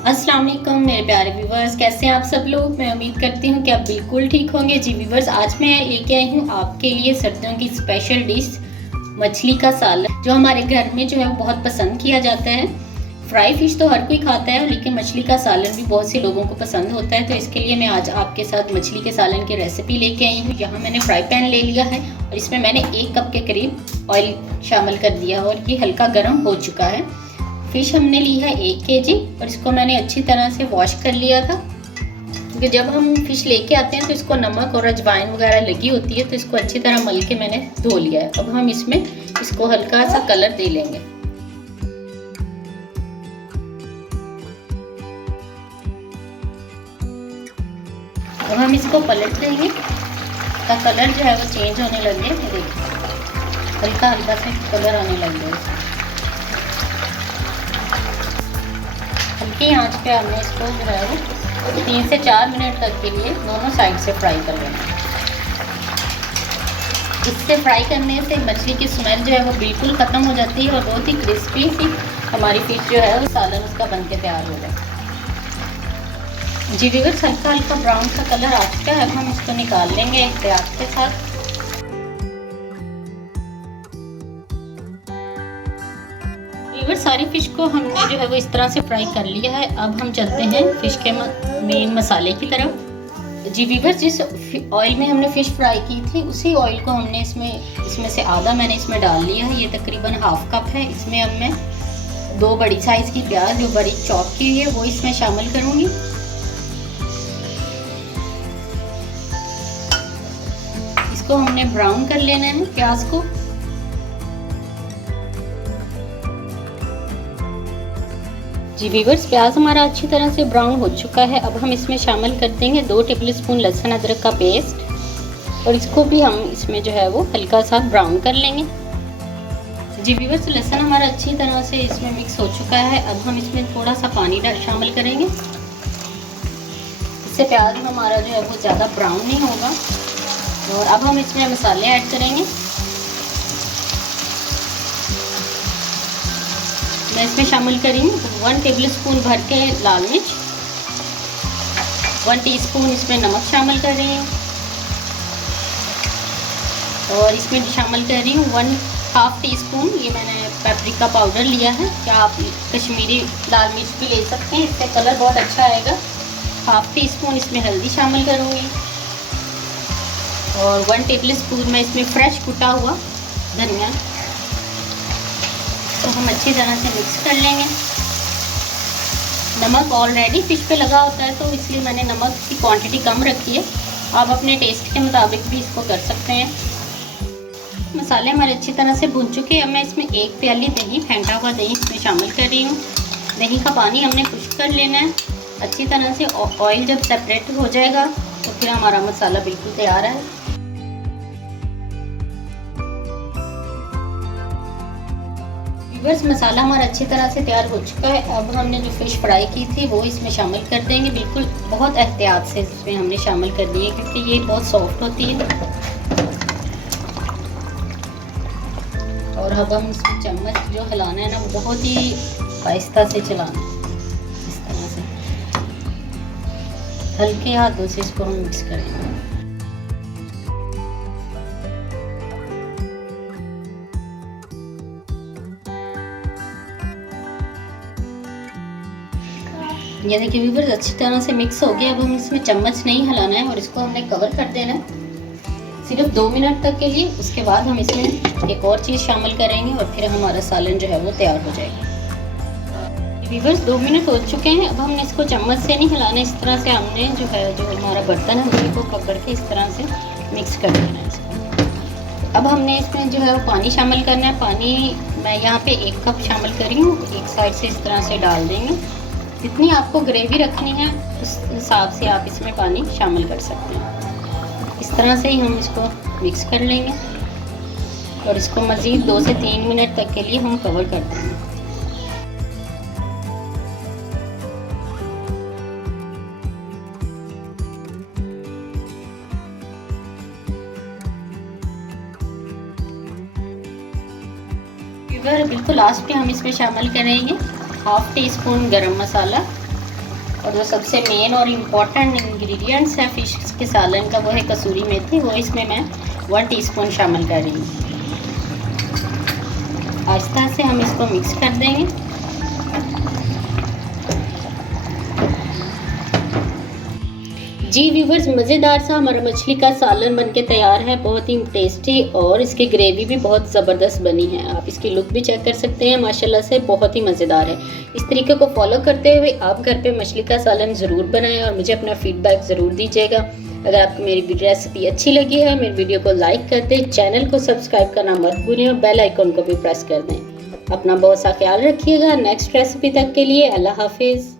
अस्सलाम वालेकुम मेरे प्यारे व्यूवर्स, कैसे हैं आप सब लोग। मैं उम्मीद करती हूँ कि आप बिल्कुल ठीक होंगे। जी व्यूवर्स, आज मैं लेके आई हूँ आपके लिए सर्दियों की स्पेशल डिश मछली का सालन, जो हमारे घर में जो है वो बहुत पसंद किया जाता है। फ्राई फिश तो हर कोई खाता है, लेकिन मछली का सालन भी बहुत से लोगों को पसंद होता है। तो इसके लिए मैं आज आपके साथ मछली के सालन की रेसिपी लेके आई हूँ। यहाँ मैंने फ्राई पैन ले लिया है और इसमें मैंने 1 कप के करीब ऑयल शामिल कर दिया और ये हल्का गर्म हो चुका है। फिश हमने ली है 1 केजी और इसको मैंने अच्छी तरह से वॉश कर लिया था, क्योंकि जब हम फिश लेके आते हैं तो इसको नमक और अजवाइन वगैरह लगी होती है, तो इसको अच्छी तरह मल के मैंने धो लिया है। अब हम इसमें इसको हल्का सा कलर दे लेंगे। अब हम इसको पलट देंगे, इसका कलर जो है वो चेंज होने लग गया। देखिए हल्का हल्का से कलर आने लग गया। हल्की आंच पे हमने इसको जो है वो 3 से 4 मिनट तक के लिए दोनों साइड से फ्राई कर लेना। इससे फ्राई करने से मछली की स्मेल जो है वो बिल्कुल ख़त्म हो जाती है और बहुत ही क्रिस्पी सी हमारी फिश जो है वो सालन उसका बन के तैयार हो जाए। जी व्यूअर्स, हल्का हल्का ब्राउन सा कलर आ चुका है। अब हम इसको निकाल लेंगे एहतियात के साथ। सारी फिश को हमने जो है वो इस तरह से फ्राई कर लिया है। अब हम चलते हैं फिश के मेन मसाले की तरफ। जी वीवर, जिस ऑयल में हमने फिश फ्राई की थी उसी ऑयल को हमने इसमें से आधा मैंने इसमें डाल लिया है। ये तकरीबन 1/2 कप है। इसमें अब मैं 2 बड़ी साइज की प्याज जो बड़ी चॉप की हुई है वो इसमें शामिल करूंगी। इसको हमने ब्राउन कर लेना है प्याज को। जी व्यूअर्स, प्याज हमारा अच्छी तरह से ब्राउन हो चुका है। अब हम इसमें शामिल कर देंगे 2 टेबलस्पून लहसुन अदरक का पेस्ट और इसको भी हम इसमें जो है वो हल्का सा ब्राउन कर लेंगे। जी व्यूअर्स, लहसुन हमारा अच्छी तरह से इसमें मिक्स हो चुका है। अब हम इसमें थोड़ा सा पानी शामिल करेंगे, इससे प्याज हमारा जो है वो ज़्यादा ब्राउन नहीं होगा। और अब हम इसमें मसाले ऐड करेंगे। मैं इसमें शामिल करूँगी 1 टेबलस्पून भर के लाल मिर्च, 1 टीस्पून इसमें नमक शामिल कर रही हूँ और इसमें शामिल कर रही हूँ 1/2 टीस्पून ये मैंने पेपरिका पाउडर लिया है। क्या आप कश्मीरी लाल मिर्च भी ले सकते हैं, इससे कलर बहुत अच्छा आएगा। 1/2 टीस्पून इसमें हल्दी शामिल करूँगी और 1 टेबलस्पून मैं इसमें फ्रेश कुटा हुआ धनिया। तो हम अच्छी तरह से मिक्स कर लेंगे। नमक ऑलरेडी फिश पे लगा होता है तो इसलिए मैंने नमक की क्वांटिटी कम रखी है। आप अपने टेस्ट के मुताबिक भी इसको कर सकते हैं। मसाले हमारे अच्छी तरह से भुन चुके हैं। अब मैं इसमें 1 प्याली दही, फेंटा हुआ दही इसमें शामिल कर रही हूँ। दही का पानी हमने खुश्क कर लेना है अच्छी तरह से। ऑयल जब सेपरेट हो जाएगा तो फिर हमारा मसाला बिल्कुल तैयार है। बस मसाला हमारा अच्छी तरह से तैयार हो चुका है। अब हमने जो फिश फ्राई की थी वो इसमें शामिल कर देंगे। बिल्कुल बहुत एहतियात से इसमें हमने शामिल कर दिए क्योंकि ये बहुत सॉफ्ट होती है। और अब हम इसमें चम्मच जो हिलाना है ना वो बहुत ही आहिस्ता से चलाना है, इस तरह से हल्के हाथों से इसको हम मिक्स करेंगे। ये देखिए व्यूअर्स, अच्छी तरह से मिक्स हो गया। अब हम इसमें चम्मच नहीं हिलाना है और इसको हमने कवर कर देना है सिर्फ 2 मिनट तक के लिए। उसके बाद हम इसमें एक और चीज़ शामिल करेंगे और फिर हमारा सालन जो है वो तैयार हो जाएगा। व्यूअर्स, 2 मिनट हो चुके हैं। अब हमने इसको चम्मच से नहीं हिलाना, इस तरह से हमने जो हमारा बर्तन है उसी को पकड़ के इस तरह से मिक्स कर देना है इसको। अब हमने इसमें जो है वो पानी शामिल करना है। पानी मैं यहाँ पे 1 कप शामिल कर रही हूँ। एक साइड से इस तरह से डाल देंगे। जितनी आपको ग्रेवी रखनी है उस हिसाब से आप इसमें पानी शामिल कर सकते हैं। इस तरह से ही हम इसको मिक्स कर लेंगे और इसको मज़ीद 2 से 3 मिनट तक के लिए हम कवर कर देंगे। बिल्कुल लास्ट पे हम इसमें शामिल करेंगे 1/2 टीस्पून गरम मसाला और जो सबसे मेन और इम्पॉर्टेंट इंग्रेडिएंट्स है फिश के सालन का वो है कसूरी मेथी। वो इसमें मैं 1 टीस्पून शामिल कर रही हूँ। आहिस्ता से हम इसको मिक्स कर देंगे। जी व्यूवर्स, मज़ेदार सा हमारा मछली का सालन बनके तैयार है। बहुत ही टेस्टी और इसकी ग्रेवी भी बहुत ज़बरदस्त बनी है। आप इसकी लुक भी चेक कर सकते हैं, माशाल्लाह से बहुत ही मज़ेदार है। इस तरीके को फॉलो करते हुए आप घर पे मछली का सालन ज़रूर बनाएं और मुझे अपना फीडबैक ज़रूर दीजिएगा। अगर आपको मेरी रेसिपी अच्छी लगी है, मेरी वीडियो को लाइक कर दें, चैनल को सब्सक्राइब करना मत भूलें और बेल आइकन को भी प्रेस कर दें। अपना बहुत सा ख्याल रखिएगा। नेक्स्ट रेसिपी तक के लिए अल्लाह हाफिज़।